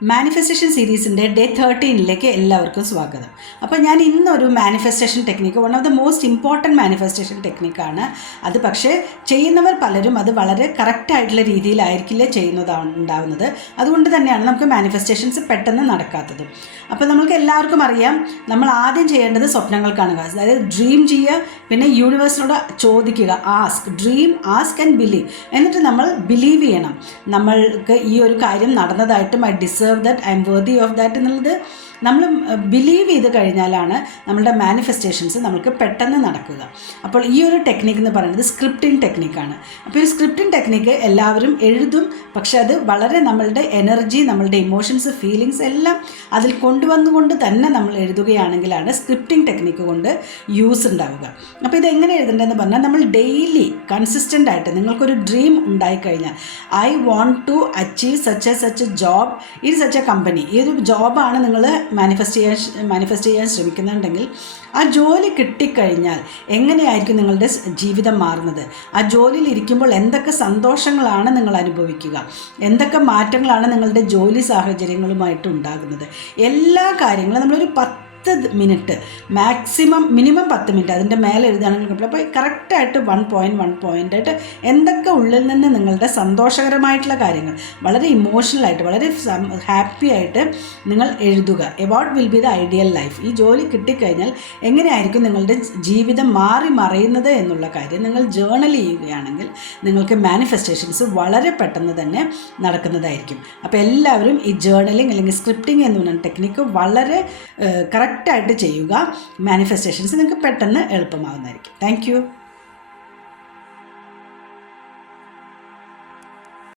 Manifestation സീരീസിൻ്റെ day 13ലേക്ക് എല്ലാവർക്കും സ്വാഗതം. അപ്പോൾ ഞാൻ ഇന്നൊരു manifestation technique, one of the most important manifestation ടെക്നിക്കാണ് അത്. പക്ഷേ ചെയ്യുന്നവർ പലരും അത് വളരെ കറക്റ്റായിട്ടുള്ള രീതിയിലായിരിക്കില്ല ഉണ്ടാവുന്നത്. അതുകൊണ്ട് തന്നെയാണ് നമുക്ക് മാനിഫെസ്റ്റേഷൻസ് പെട്ടെന്ന് നടക്കാത്തത്. അപ്പോൾ നമുക്ക് എല്ലാവർക്കും അറിയാം, നമ്മൾ ആദ്യം ചെയ്യേണ്ടത് സ്വപ്നങ്ങൾ കാണുക, അതായത് ഡ്രീം ചെയ്യുക, പിന്നെ യൂണിവേഴ്സിനോട് ചോദിക്കുക, ഡ്രീം, ആസ്ക് ആൻഡ് ബിലീവ്. എന്നിട്ട് നമ്മൾ ബിലീവ് ചെയ്യണം, നമ്മൾക്ക് ഈ ഒരു കാര്യം നടന്നതായിട്ടും I deserve that, I'm worthy of that എന്നുള്ളത് നമ്മൾ ബിലീവ് ചെയ്ത് കഴിഞ്ഞാലാണ് നമ്മളുടെ മാനിഫെസ്റ്റേഷൻസ് നമുക്ക് പെട്ടെന്ന് നടക്കുക. അപ്പോൾ ഈ ഒരു ടെക്നിക്ക് എന്ന് പറയുന്നത് സ്ക്രിപ്റ്റിംഗ് ടെക്നിക്കാണ്. അപ്പോൾ ഈ സ്ക്രിപ്റ്റിംഗ് ടെക്നിക്ക് എല്ലാവരും എഴുതും, പക്ഷെ അത് വളരെ നമ്മളുടെ എനർജി, നമ്മളുടെ ഇമോഷൻസ്, ഫീലിങ്സ് എല്ലാം അതിൽ കൊണ്ടുവന്നുകൊണ്ട് തന്നെ നമ്മൾ എഴുതുകയാണെങ്കിലാണ് സ്ക്രിപ്റ്റിംഗ് ടെക്നിക്ക് കൊണ്ട് യൂസ് ഉണ്ടാവുക. അപ്പോൾ ഇതെങ്ങനെ എഴുതേണ്ടതെന്ന് പറഞ്ഞാൽ, നമ്മൾ ഡെയിലി കൺസിസ്റ്റൻ്റ് ആയിട്ട് നിങ്ങൾക്കൊരു ഡ്രീം ഉണ്ടായിക്കഴിഞ്ഞാൽ, I want to achieve such a job in such a company, ഈ ഒരു ജോബാണ് നിങ്ങൾ മാനിഫെസ്റ്റ് ചെയ്യാൻ ശ്രമിക്കുന്നുണ്ടെങ്കിൽ, ആ ജോലി കിട്ടിക്കഴിഞ്ഞാൽ എങ്ങനെയായിരിക്കും നിങ്ങളുടെ ജീവിതം മാറുന്നത്, ആ ജോലിയിൽ ഇരിക്കുമ്പോൾ എന്തൊക്കെ സന്തോഷങ്ങളാണ് നിങ്ങൾ അനുഭവിക്കുക, എന്തൊക്കെ മാറ്റങ്ങളാണ് നിങ്ങളുടെ ജോലി സാഹചര്യങ്ങളുമായിട്ട് ഉണ്ടാകുന്നത്, എല്ലാ കാര്യങ്ങളും നമ്മളൊരു 10 മിനിറ്റ്, മിനിമം 10 മിനിറ്റ്, അതിൻ്റെ മേലെ എഴുതുകയാണെങ്കിൽ അപ്പോൾ കറക്റ്റായിട്ട് 1 പോയിൻ്റായിട്ട് എന്തൊക്കെ ഉള്ളിൽ നിന്ന് നിങ്ങളുടെ സന്തോഷകരമായിട്ടുള്ള കാര്യങ്ങൾ, വളരെ ഇമോഷണലായിട്ട്, വളരെ ഹാപ്പി ആയിട്ട് നിങ്ങൾ എഴുതുക. What will be the ideal life, ഈ ജോലി കിട്ടിക്കഴിഞ്ഞാൽ എങ്ങനെയായിരിക്കും നിങ്ങളുടെ ജീവിതം മാറി മറയുന്നത് എന്നുള്ള കാര്യം നിങ്ങൾ ജേർണൽ ചെയ്യുകയാണെങ്കിൽ നിങ്ങൾക്ക് മാനിഫെസ്റ്റേഷൻസ് വളരെ പെട്ടെന്ന് തന്നെ നടക്കുന്നതായിരിക്കും. അപ്പോൾ എല്ലാവരും ഈ ജേർണലിംഗ് അല്ലെങ്കിൽ സ്ക്രിപ്റ്റിംഗ് എന്ന് പറയുന്ന ടെക്നിക്ക് വളരെ കറക്റ്റായിട്ട് ചെയ്യുക. മാനിഫെസ്റ്റേഷൻസ് നിങ്ങൾക്ക് പെട്ടെന്ന് എളുപ്പമാകുന്നതായിരിക്കും. Thank you.